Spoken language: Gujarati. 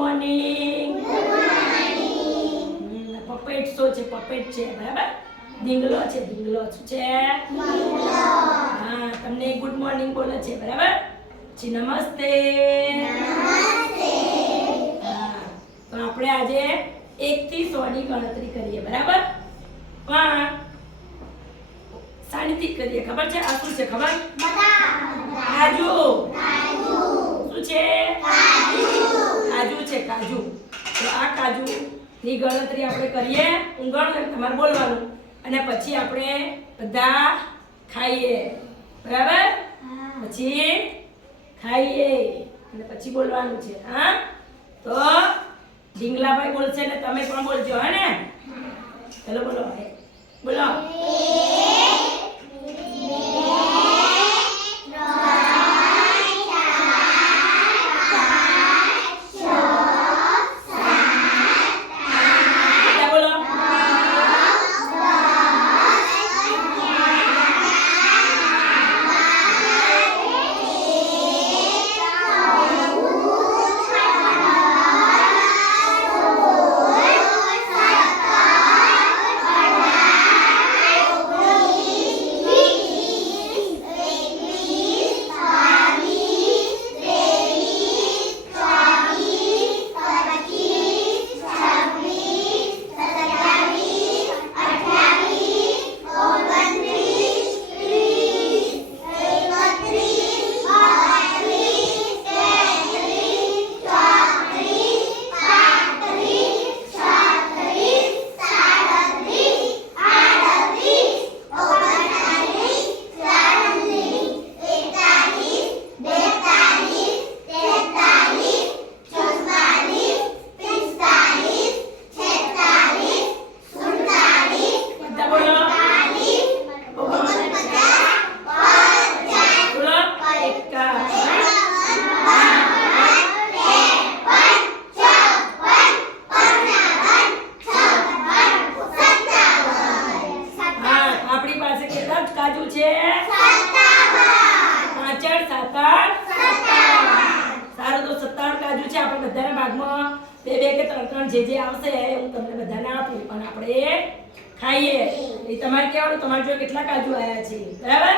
મોર્નિંગ. પપેટ શો છે, પપેટ છે, બરાબર. ઢીંગલો છે, ઢીંગલો શું છે? હા, તમને ગુડ મોર્નિંગ બોલે છે, બરાબર. પછી નમસ્તે. હા, તો આપણે આજે 1 થી 100 ની ગણતરી કરીએ, બરાબર. પણ શાંતિથી કરીએ. ખબર છે આ શું છે? ખબર? કાજુ. શું છે? કાજુ છે, કાજુ. તો આ કાજુ ની ગણતરી આપણે કરીએ. હું ગણું તમારે બોલવાનું અને પછી આપણે બધા ખાઈએ, બરાબર. પછી ખાઈએ અને પછી બોલવાનું છે. હા, તો ઢીંગલાભાઈ બોલશે ને તમે પણ બોલજો, હે ને? ચલો બોલો, બોલો. કાજુ છે 57 સારું, તો 57 કાજુ છે. આપણે બધાના ભાગમાં 2 કે 3 જે આવશે હું તમને બધાને આપું, પણ આપણે ખાઈએ. એ તમારે કહેવાનું તમારે જો કેટલા કાજુ આવ્યા છે, બરાબર.